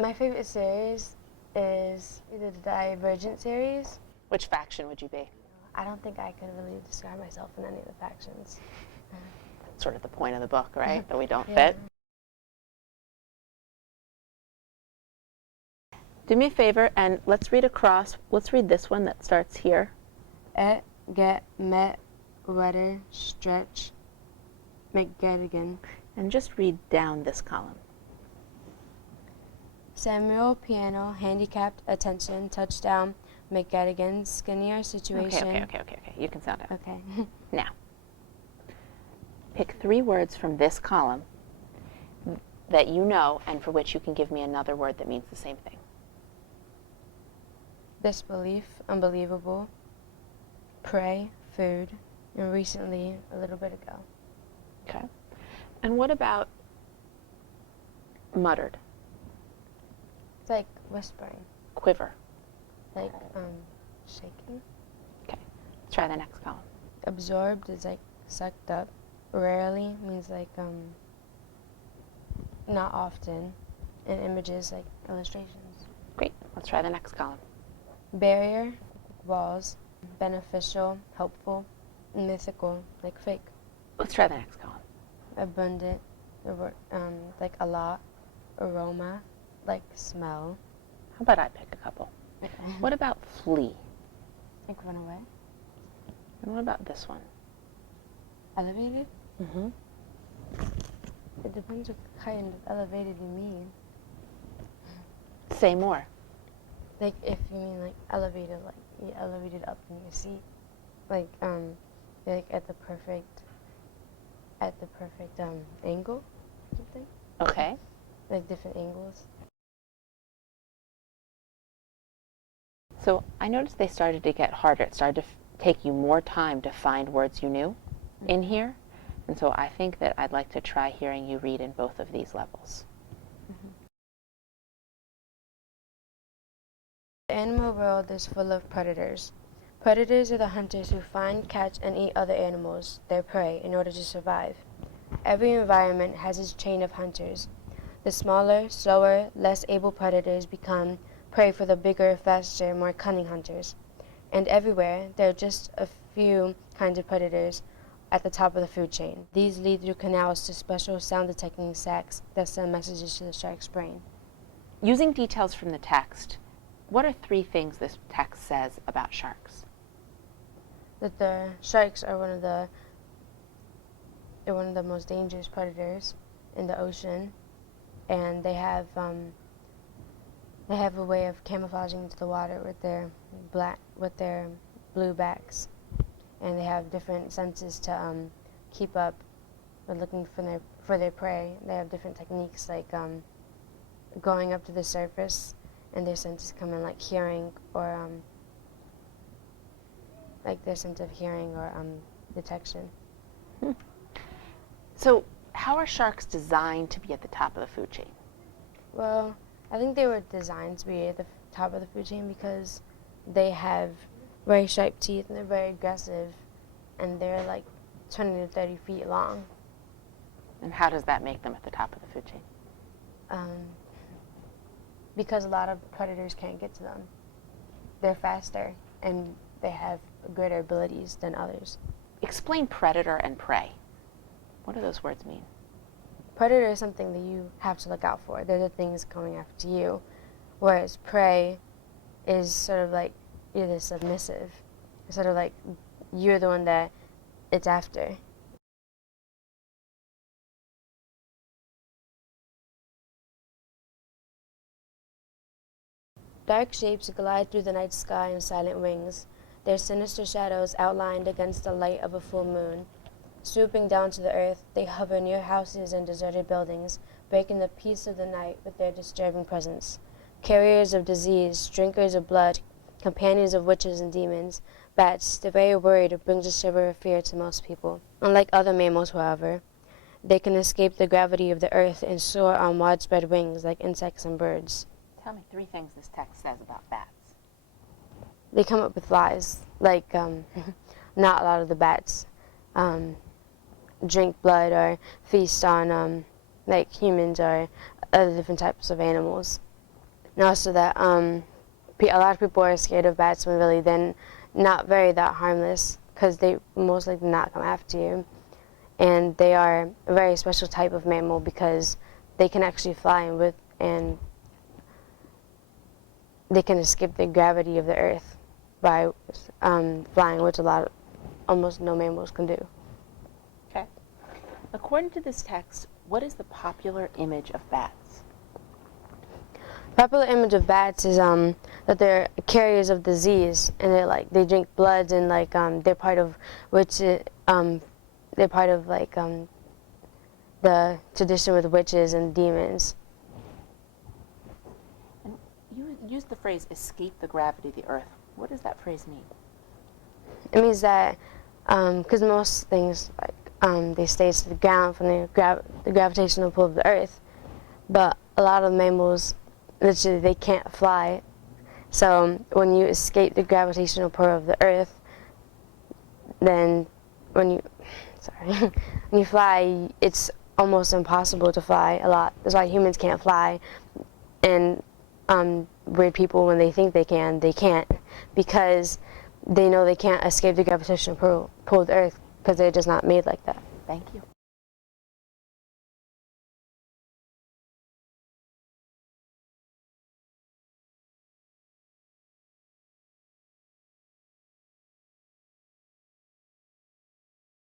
My favorite series is either the Divergent series. Which faction would you be? I don't think I could really describe myself in any of the factions. That's sort of the point of the book, right? That we don't Yeah. fit. Do me a favor and let's read across. Let's read this one that starts here. Et, get, met, wetter, stretch, McGettigan. And just read down this column. Samuel, piano, handicapped, attention, touchdown, McGettigan, skinnier situation. Okay. You can sound it. Okay. Now, pick 3 words from this column that you know and for which you can give me another word that means the same thing. Disbelief, unbelievable, pray, food, and recently, a little bit ago. Okay. And what about muttered, It's like whispering, quiver? like shaking. Okay. Let's try the next column. Absorbed is like sucked up. Rarely means like not often. And images like illustrations. Great. Let's try the next column. Barrier, walls. Beneficial, helpful. Mythical, like fake. Let's try the next column. Abundant, like a lot. Aroma, like smell. How about I pick a couple? What about flee? Like run away. And what about this one? Elevated? Mm-hmm. It depends what kind of elevated you mean. Say more. Like if you mean like elevated, like you elevated up in your seat, like at the perfect angle, or something. Okay. Like different angles. So I noticed they started to get harder. It started to take you more time to find words you knew in here. And so I think that I'd like to try hearing you read in both of these levels. The animal world is full of predators. Predators are the hunters who find, catch, and eat other animals, their prey, in order to survive. Every environment has its chain of hunters. The smaller, slower, less able predators become prey for the bigger, faster, more cunning hunters. And everywhere, there are just a few kinds of predators at the top of the food chain. These lead through canals to special sound-detecting sacs that send messages to the shark's brain. Using details from the text, what are 3 things this text says about sharks? That the sharks are one of the most dangerous predators in the ocean, and they have a way of camouflaging into the water with their blue backs, and they have different senses to keep up with looking for their prey. They have different techniques like going up to the surface, and their senses come in like hearing or like their sense of hearing or detection. So how are sharks designed to be at the top of the food chain? Well, I think they were designed to be at the top of the food chain because they have very sharp teeth and they're very aggressive, and they're like 20 to 30 feet long. And how does that make them at the top of the food chain? Because a lot of predators can't get to them. They're faster and they have greater abilities than others. Explain predator and prey. What do those words mean? Predator is something that you have to look out for. They're the things coming after you. Whereas prey is sort of like you're the submissive. It's sort of like you're the one that it's after. Dark shapes glide through the night sky on silent wings, their sinister shadows outlined against the light of a full moon. Swooping down to the earth, they hover near houses and deserted buildings, breaking the peace of the night with their disturbing presence. Carriers of disease, drinkers of blood, companions of witches and demons, bats, the very word brings a shiver of fear to most people. Unlike other mammals, however, they can escape the gravity of the earth and soar on widespread wings like insects and birds. Tell me 3 things this text says about bats. They come up with lies, like not a lot of the bats drink blood or feast on like humans or other different types of animals. and also that a lot of people are scared of bats when really they're not very that harmless, because they most likely not come after you. And they are a very special type of mammal because they can actually fly and they can escape the gravity of the earth by flying, which almost no mammals can do. Okay. According to this text, what is the popular image of bats? Popular image of bats is that they're carriers of disease, and they drink bloods, and they're part of the tradition with witches and demons. And you used the phrase "escape the gravity of the earth." What does that phrase mean? It means that because most things they stay to the ground from the gravitational pull of the earth, but a lot of mammals literally they can't fly. So when you escape the gravitational pull of the earth, then when you fly, it's almost impossible to fly a lot. That's why humans can't fly, and weird people, when they think they can, they can't, because they know they can't escape the gravitational pull of the earth, because they're just not made like that. Thank you.